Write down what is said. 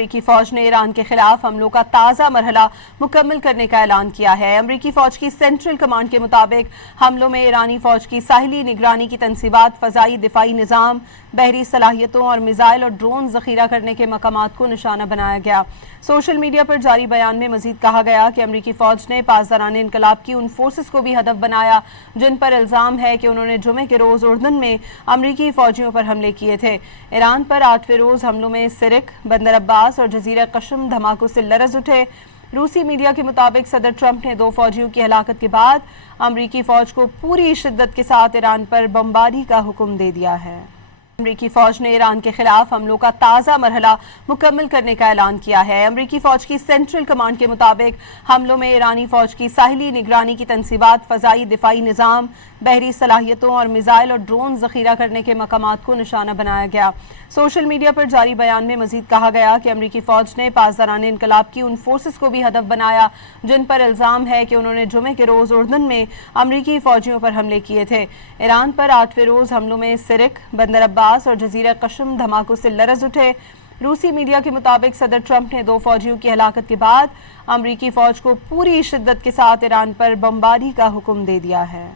امریکی فوج نے ایران کے خلاف حملوں کا تازہ مرحلہ مکمل کرنے کا اعلان کیا ہے۔ امریکی فوج کی سینٹرل کمانڈ کے مطابق حملوں میں ایرانی فوج کی ساحلی نگرانی کی تنصیبات، فضائی دفاعی نظام، بحری صلاحیتوں اور میزائل اور ڈرون ذخیرہ کرنے کے مقامات کو نشانہ بنایا گیا۔ سوشل میڈیا پر جاری بیان میں مزید کہا گیا کہ امریکی فوج نے پاسداران انقلاب کی ان فورسز کو بھی ہدف بنایا جن پر الزام ہے کہ انہوں نے جمعے کے روز اردن میں امریکی فوجیوں پر حملے کیے تھے۔ ایران پر 8ویں روز حملوں میں سرک، بندر عباس اور جزیرہ قشم دھماکوں سے لرز اٹھے۔ روسی میڈیا کے مطابق صدر ٹرمپ نے 2 فوجیوں کی ہلاکت کے بعد امریکی فوج کو پوری شدت کے ساتھ ایران پر بمباری کا حکم دے دیا ہے۔ امریکی فوج نے ایران کے خلاف حملوں کا تازہ مرحلہ مکمل کرنے کا اعلان کیا ہے۔ امریکی فوج کی سینٹرل کمانڈ کے مطابق حملوں میں ایرانی فوج کی ساحلی نگرانی کی تنصیبات، فضائی دفاعی نظام، بحری صلاحیتوں اور میزائل اور ڈرون ذخیرہ کرنے کے مقامات کو نشانہ بنایا گیا۔ سوشل میڈیا پر جاری بیان میں مزید کہا گیا کہ امریکی فوج نے پاسداران انقلاب کی ان فورسز کو بھی ہدف بنایا جن پر الزام ہے کہ انہوں نے جمعے کے روز اردن میں امریکی فوجیوں پر حملے کیے تھے۔ ایران پر 8ویں روز حملوں میں سرک، بندر عباس اور جزیرہ قشم دھماکوں سے لرز اٹھے۔ روسی میڈیا کے مطابق صدر ٹرمپ نے 2 فوجیوں کی ہلاکت کے بعد امریکی فوج کو پوری شدت کے ساتھ ایران پر بمباری کا حکم دے دیا ہے۔